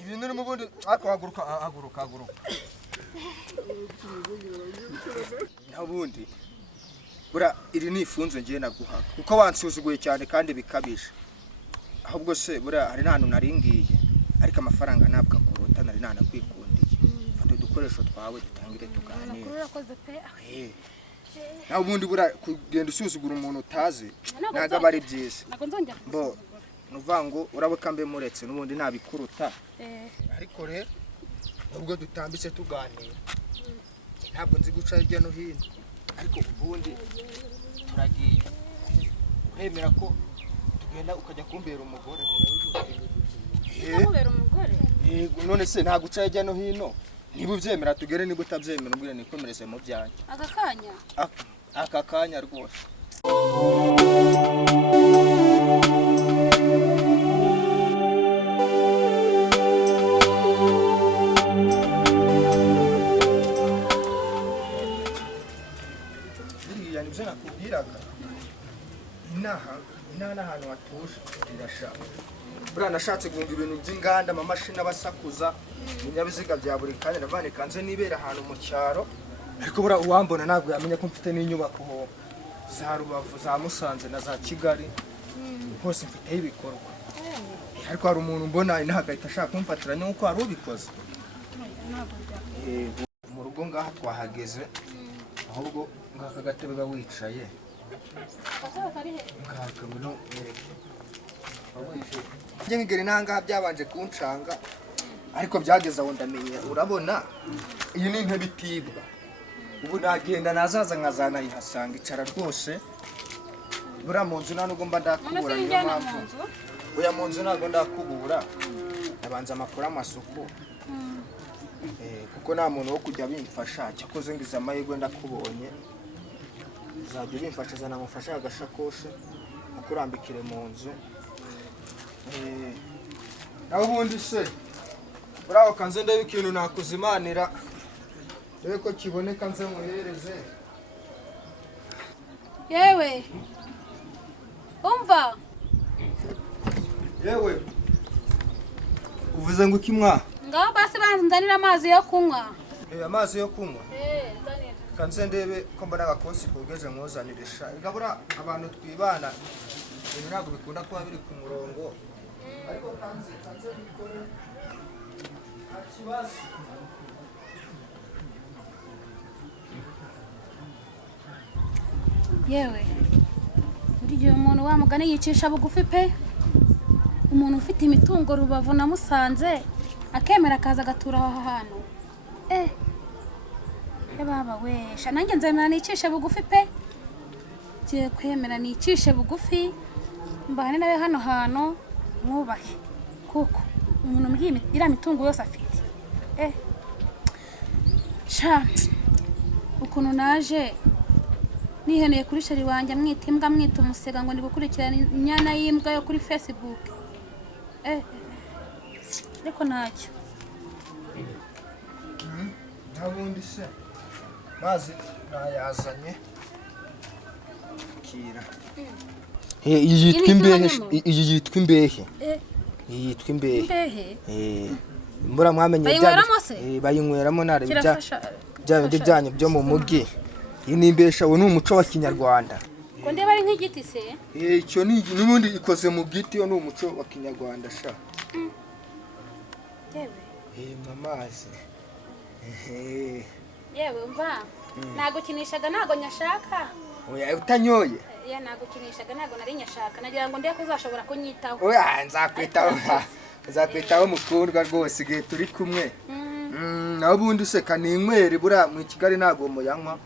ibintu urimo ubundi haguruka ubundi bura iri ni ifunzo ngiye naguha kuko wansuzuguye cyane kandi bikabije ahubwo se bura hari ntantu naringiye ariko amafaranga ntabwo akurota nari nanakwikundiye fata udukoresho twawe dutangire tuganire naho ubundi bura kugenda usuzugura umuntu utazi ntago aba ari byiza mbo nuvango urabuka mbe muretse n'ubundi ntabikuruta ariko rero ubwo dutambitse tuganira ntabwo nzi guca hirya no hino ariko ubundi turagiye uremera ko tugenda ukajya kumbera umugore yego none se nta guca hirya no hino niba ubyemera tugere niba utabyemera ubwire nikomereze mu byanjye aka kanya rwose nibyo nakubwiraga inaha n'ahantu hatuje birashaka buriya nashatse guhunga ibintu by'inganda amamashini abasakuza ibinyabiziga bya buri kanya navane kanze nibera ahantu mu cyaro ariko buriya uwambona ntabwo yamenya ko mfite n'inyubako za Rubavu za Musanze na za Kigali hose mfiteho ibikorwa ariko hari umuntu mbona inaha agahita ashaka kumfatira nk'uko wari ubikoze mu rugo ngaha twahageze ahubwo ngaka gatebe ba wicaye ngaka buno njye ngigere nanga byabanje kuncanga ariko byageza aho ndamenye urabona iyi ni intebe itibwa ubu nagenda nazaza nkazana ihasanga icara rwose bura mu nzu nubwo mba ndakubura niyo mpamvu oya mu nzu ntabwo ndakubura nabanza amakuru amasuku kuko nta muntu wo kujya bimfasha cyakoze ngize amahirwe ndakubonye uzajya ubimfasha zana mufasha agashakoshi akurambikire mu nzu naho ubundi se buraho kanze ndebe ikintu nakuzimanira dore ko kiboneka nze muhereze yewe umva yewe uvuze ngo ukimwa ngaho basi banzanira amazi yo kunywa amazi yo kunywa nzanira kanze ndebe ko mbona agakosi kugeze nkuzanire sha igabura abantu twibana ibintu ntabwo bikunda kuba biri ku murongo ariko kanze bikore akibazo yewe buri gihe umuntu wamugana yicisha bugufi pe umuntu ufite imitungo Rubavu na Musanze akemera akaza agatura aho hantu baba wesha nanjye nzemera nicishe bugufi pe giye kwemera nicishe bugufi mbane nawe hano hantu mwubahe kuko umuntu muri iriya mitungo yose afite sha ukuntu naje niheneye kuri sheri wanjye mwita imbwa mwita umusega ngo ndi gukurikirana inyana y'imbwa yo kuri Facebook ariko ntacyo ntabundi se mazi nayazanye kira iyi yitwa imbehe yitwa imbehe mbura mwamenye bayinyweramo nare bya bindi byanyu byo mu mugi iyi ni imbesha wo ni umuco wa Kinyarwanda ko ndeba ari nk'igiti se icyo ni n'ubundi ikoze mu giti yo ni umuco wa Kinyarwanda sha yewe mamazi yewe mva nagukinishaga nago nyashaka oya utanyoye nagukinishaga nago nari nyashaka nagira ngo ndiye kuzashobora kunyitaho oya nzakwitaho mukundwa rwose igihe turi kumwe naho ubundi useka ni inyweri bura mu Kigali ntago muyanywa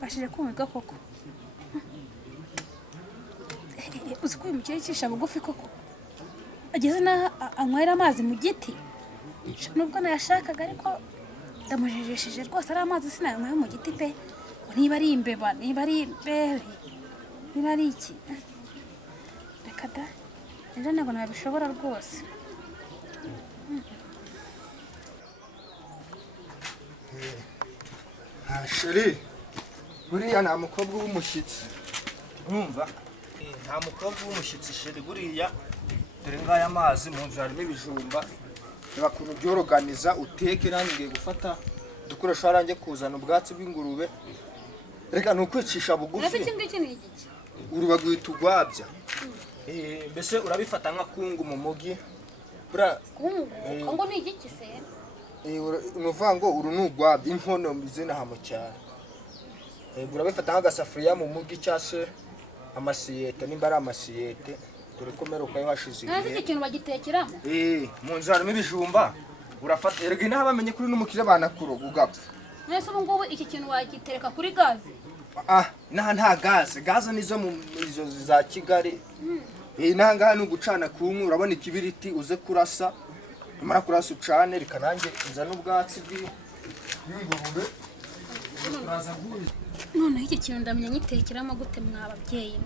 bashije kumva koko uzi ko uyu mukire yicisha bugufi koko ageze na anywera amazi mu giti nubwo nayashakaga ariko ndamujejeshije rwose ari amazi sinayanyweye mu giti pe niba ari imbeba niba ari imbehe niba ari iki reka da rero ntabwo nabishobora rwose sheri buriya nta mukobwa w'umushyitsi urumva nta mukobwa w'umushyitsi sheri buriya dore ngaya amazi mu nzu harimo ibijumba reba kuntu byoroganiza uteke nanjye ngiye gufata dukoresha harange kuzana ubwatsi bw'ingurube reka ni ukwicisha bugufi iki ngiki ni igiki uruba rwita urwabya mbese urabifata nka kungu mu mugi buriya ngo ni igiki se nuvuga ngo uru ni urwabya inkono zinaha mu cyaro urabifata nk'agasafuriya mu mugi cyangwa se amasiyete nimba ari amasiyete dore ko meruka yo hashize igihe iki kintu bagitekeramo mu nzu harimo ibijumba urafata erega inaha bamenye kuri n'umukire banakuroga ugapfa mwese ubu ngubu iki kintu wagitereka kuri gaze nta gaze nizo mu izo za Kigali inaha ngaha ni ugucana ku nkwi urabona ikibiriti uze kurasa umara kurasa ucane reka nanjye nzana ubwatsi bw'ingurube noneho iki kintu ndamenya nyitekeramo gute mwa babyeyi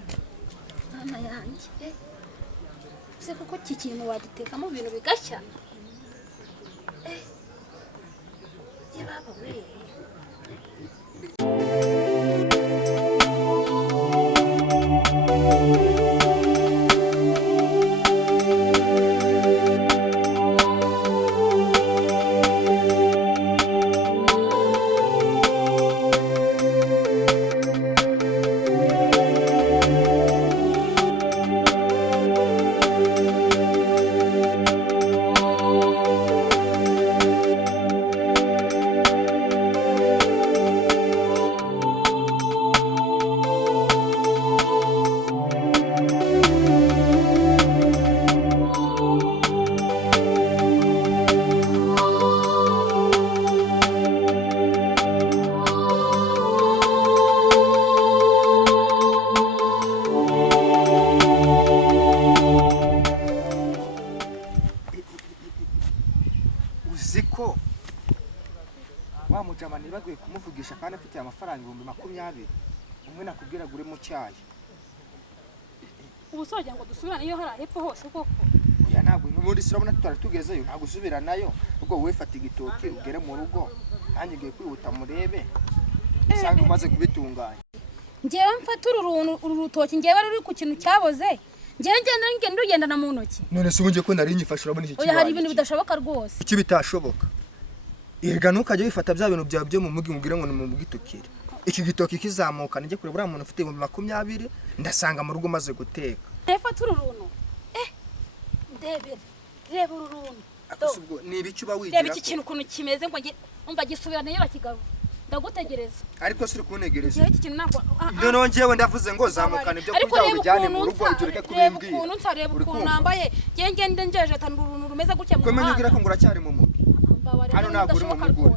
mwana yanjye se kuko iki kintu wagitekamo ibintu bigashya ye baba we uziko wa mujamani baguye kumuvugisha kandi afite amafaranga 20,000 umwe nakubwira gure mu cyayi ubu sojya ngo dusubirane iyo hari hepfo hose koko oya ntabwo muri sirabona tutari tugezeyo ntabwo usubiranayo ubwo wowe fata igitoki ugere mu rugo nanjye ngiye kwihuta murebe usanga umaze kubitunganya ngewe mfata uru rutoki ngewe ruri ku kintu cyaboze ngewe ngenda ugendana mu ntoki none se ubungiye ko nari nyifasha urabona iki oya hari ibintu bidashoboka rwose iki bitashoboka irega ntukajye wifata bya bintu byawe byo mu mugi mubwire ngo ni mu mugitukire iki gitoki kizamuka njye kure buriya muntu ufite 20,000 ndasanga mu rugo maze guteka efata uru runtu ndebere reba uru runtu akosubwo ni ibiki uba wigira reba iki kintu kuntu kimeze ngo umva gisubirana iyo bakigaruka ndagutegereza ariko siri kunegereza iki kintu ntabwo none ngewe ndavuze ngo zamukana ibyo kurya ubijyane mu rugo itureke kubimbwira ukuntu nsareba ukuntu nambaye ngende njeje tanuruntu rumeze gutya mu muhanda ugira ko nguracyari mu mugi hano ntabwo uri mu mugore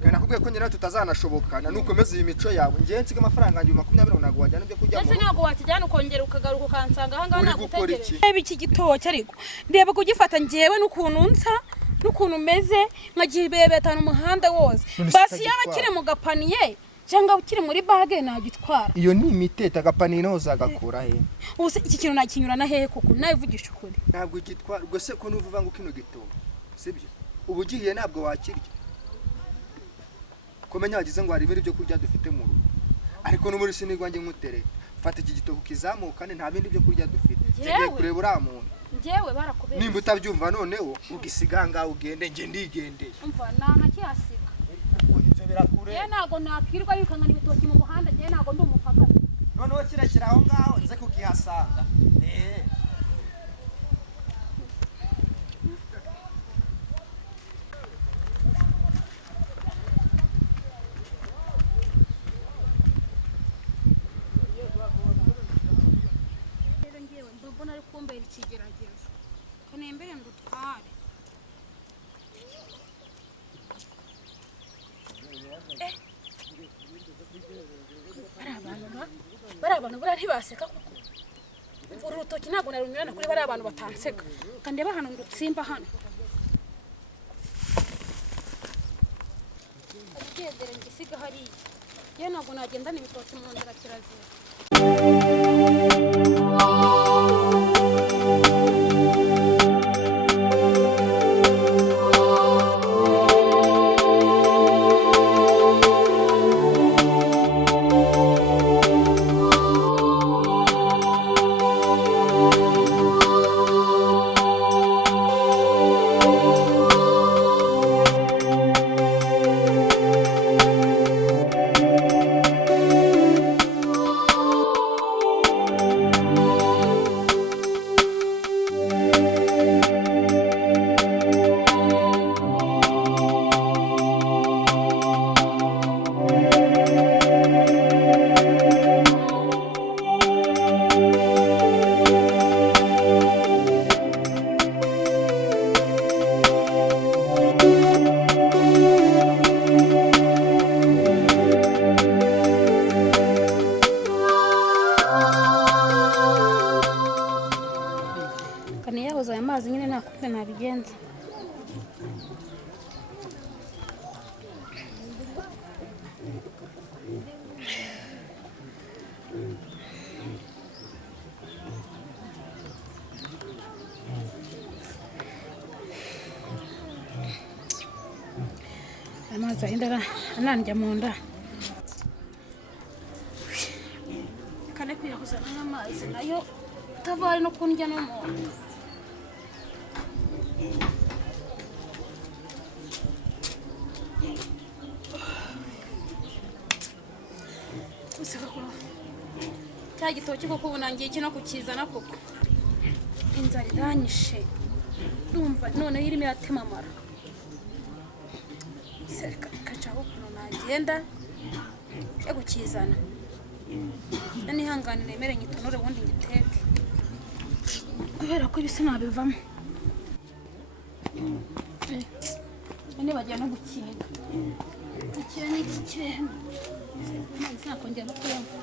kandi nakubwiye ko nyina tutazanashobokana nukomeza iyi mico yawe ngiye nsiga amafaranga 20,000 ntabwo wajyana ibyo kurya mu rugo ntabwo wakijyana ukongera ukagaruka ukansanga aha ngaha nagutegereje reba iki gitoki ariko ndeba kugifata ngewe n'ukuntu nsa n'ukuntu meze nkagibebetana umuhanda wose basi yaba kiri mu gapaniye cyangwa ukiri muri bage nagitwara iyo ni imiteta agapaniye naho uzagakura he ubu iki kintu nakinyurana hehe kuko nawe vugisha ukuri ntabwo igitwara ubwo se ko nuvuga ngo kino gitoki sibyo ubu ugiye ntabwo wakirya komenya wagize ngo hari ibindi byo kurya dufite mu rugo ariko no muri sinigwanjye nkutere fata iki gitoki kizamukane nta bindi byo kurya dufite ngiye kureba uriya muntu ngewe barakubera nimba utabyumva noneho ugisiga ngaho ugende nge ndigendeye umva nakiyasiga ibyo birakure ye ntago nakwirwa yukangana ibitoki mu muhanda ngewe ntago ndi umupaka noneho kirakira aho ngaho nze kukihasanga mbona ari kumbera ikigeragezo kanembere ngo utware bari abantu buriya ntibaseka kuko uru rutoki ntabwo narunyurana kuri bari abantu batanseka kandeba hano ndutsimba hano ugendere ngisiga hariya ye ntabwo nagendana ibitoki mu nzira kirazira Kaniyahoza aya mazi nyine nakundi nabigenza. Amazi ahinda anandya mu nda. Kane kwiyahuza n'amazi nayo utavari no kundya no mu nda. Cya gitoki koko bunangiye kino kukizana koko. Inzara iranyishe. Ndumva none irimo iratema amara. Sereka kacaho kuno nagenda cyo gukizana. Nihangane nemere nyitonore ubundi ngiteke. Kubera ko ibisi nabivamo. None bagiye no gukinga. Ikira n'iki kintu. Sinakongera no kuyanywa.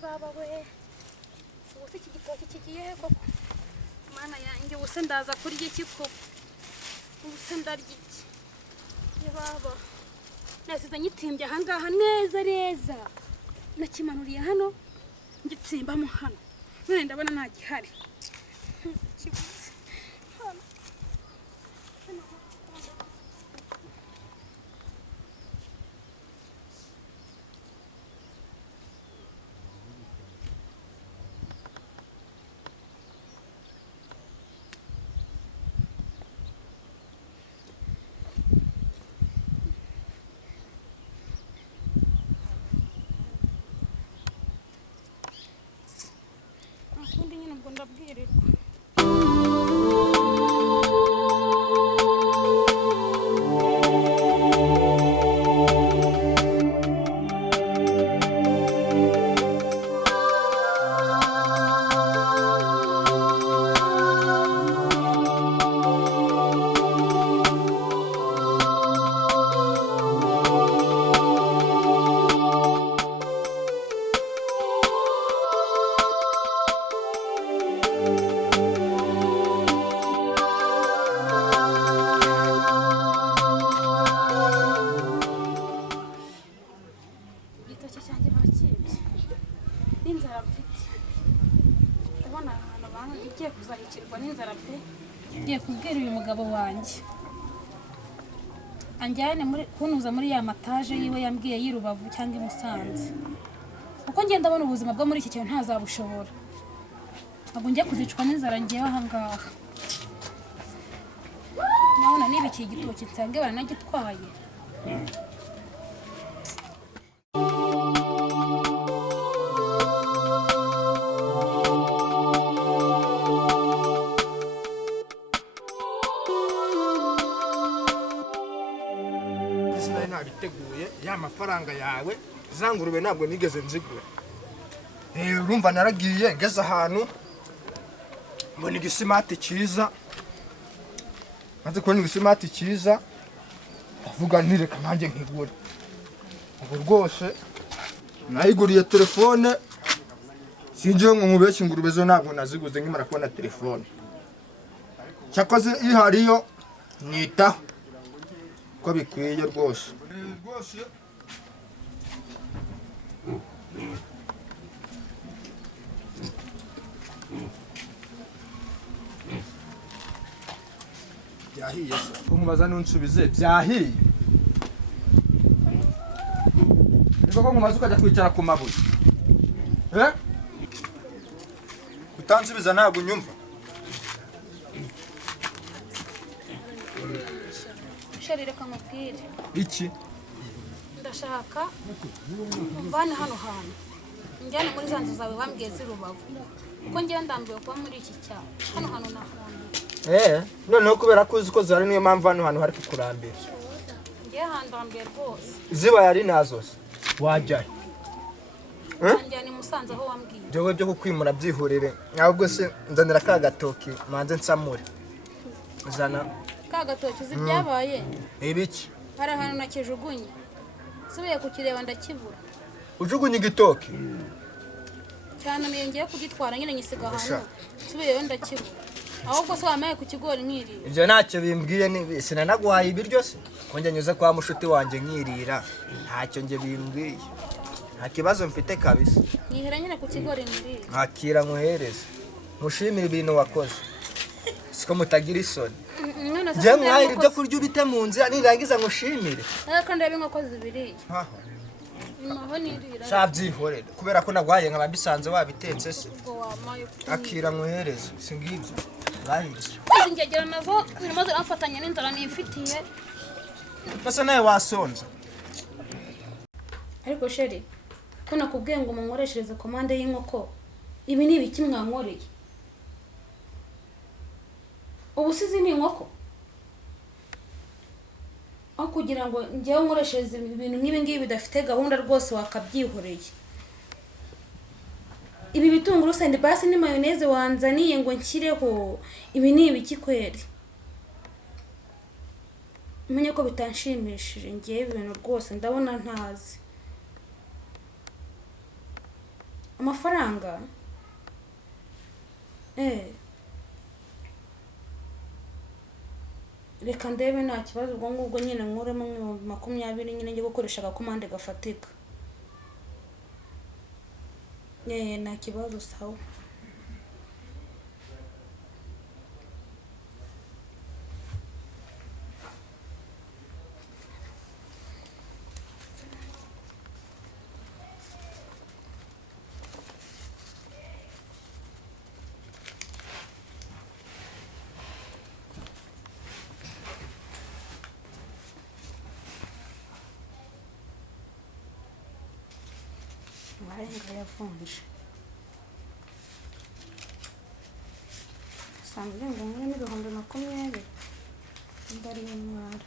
Baba we ubuse iki gitoki kigiye koko mana yanjye ubuse ndaza kurya iki koko ubuse ndarya iki ye baba nasize nyitimbye ahangaha neza neza nakimanuriye hano ngitsimbamo hano none ndabona nta gihari akundi nyine ubwo ndabwirirwa ngiye kubwira uyu mugabo wanjye anjyane kuntuza muri ya mataje yiwe yambwiye y'Irubavu cyangwa i Musanze kuko kuko ngenda abona ubuzima bwo muri iki kintu ntazabushobora. Ntabwo njya kuzicwa n'inzara ngewe aha ngaha. Nabona niba iki gitoki nsange baranagitwaye. Nabiteguye ya mafaranga yawe zangurube ntabwo nigeze nzigura. Urumva naragiye ngeze ahantu mbona igisimati cyiza, maze kubona igisimati cyiza avuga ntireka nanjye nkigure. Ubu rwose nayiguriye telefone, sinjyewe ngo nkubeshye ingurube zo ntabwo naziguze nkimara kubona telefone. Cyakoze ihariyo nyitaho ko bikwiye rwose. Byahiye se umubaza nunsubize byahiye. Niko ko mumaze ukajya kwicara ku mabuye. Utansubiza ntabwo unyumva. Sheri reka nkubwire. Iki? Ndashaka mvane hano hantu. Njyane muri za nzu zawe wambwiye z'Urubavu. Kuko ngiye ndambiwe kuba muri iki cyaro. Hano hantu nahambiwe. Noneho kubera ko uzi ko zari niyo mpamvu hano hantu hari kukurambira. Ngiye handambiye rwose. Ziba yari nazose. Wajyayo. Njyane Musanze aho wambwiye. Byo byo kukwimura byihurire. Ahubwo se nzanira ka gatoki manze nsamure. Zana ka gatoki uzi byabaye. Ibiki? Hari ahantu nakijugunye. Subiye kukireba ndakibura. Ujugunye igitoki? Cyane ngiye kugitwara nyine nyisiga ahantu. Subiyeyo ndakibura. Ahubwo se wamaye ku kigori nkirira. Ibyo ntacyo bimbwiye ni sinanaguhaye ibiryo se. Konje nyuze kwa mushuti wanje nkirira. Ntacyo nge bimbwiye. Nta kibazo mfite kabisa. Nihera nyine ku kigori nirira. Akira nkuhereze. Mushimire ibintu wakoze. Siko mutagira isoni. Je mwahiri byo kurya ubite mu nzira nirangiza ngushimire. Ariko ndebe inkoko zibiriye. Imaho nirira. Shabyihorera kubera ko nagwaye nkaba bisanze wabitetse se. Akira nkuhereze singibyo. Bahiri. Ingegera nazo zirimo ziramfatanya n'inzara nifitiye. Basa nawe wasonza. Ariko sheri ko nakubwiye ngo munkoreshereze komande y'inkoko. Ibi ni ibiki mwankoreye? Ubusizi ni inkoko. Aho kugira ngo njyewe nkoreshereze ibintu nk'ibi ngibi bidafite gahunda rwose wakabyihoreye. Ibi bitunguru sende basi ni mayonnaise wanzaniye ngo nshyireho. Ibi ni ibiki kweri? Umenye ko bitanshimishije ngiye ibintu rwose ndabona ntazi. Amafaranga? Reka ndebe nta kibazo ubwo ngubwo nyine nkuremo 20 nyine ngiye gukoresha agakomande gafatika. Nta kibazo sawa. Warenga yafunje. Sangwe ngo muri 2020. Ndari y'intwara.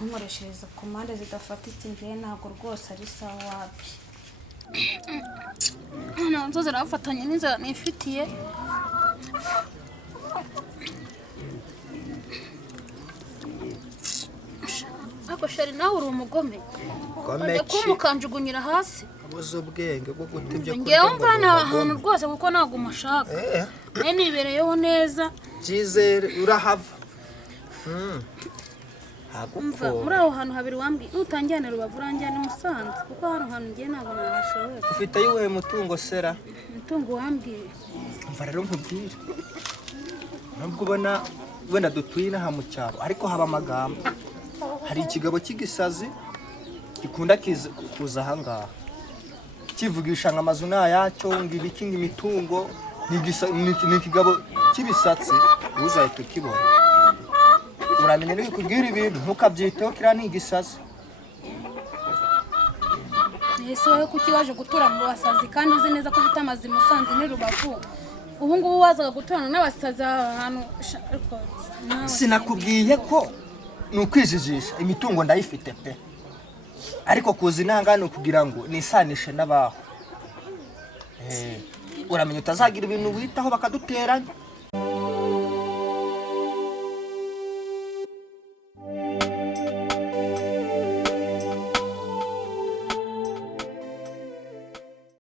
Nkoreshereza komande zidafatitse ngiye ntago rwose ari sawa wapi. Nzo zirafatanya n'inzara nifitiye. Ako shari nawe uri umugome. Komeki. Kumukanjugunyira hasi. Abuze ubwenge bwo gutebya kurya. Ngewe mvana ahantu rwose kuko ntago mashaka. Nibereyeho neza. Cyizere urahava. Umva muri aho hantu habiri wambwi nutanjyana Rubavu uranjyana Musanze kuko hano hantu ngiye ntago nahashobora. Ufite yuwe mutungo sera? Mutungo wambwiye. Umva rero nkubwire. Nubwo ubona wenda dutuye n'aha mu cyaro ariko haba amagambo. Hari ikigabo cy'igisazi gikunda kuza ahangaha kivugisha ngo amazu n'ayacyo ngo ibiki ngo imitungo ni ikigabo cy'ibisatsi uzahita ukibona uramenye n'ibikubwira ibintu ntukabyiteho kiriya ni igisazi. ese wowe kuki waje gutura mu basazi kandi uzi neza ko ufite amazi Musanze n'i Rubavu ubu ngubu wazaga guturana n'abasazi ahantu sinakubwiye ko ni ukwijijisha imitungo ndayifite pe ariko kuza intangane kugira ngo nisanishe n'abaho uramenye utazagira ibintu witaho bakaduteranya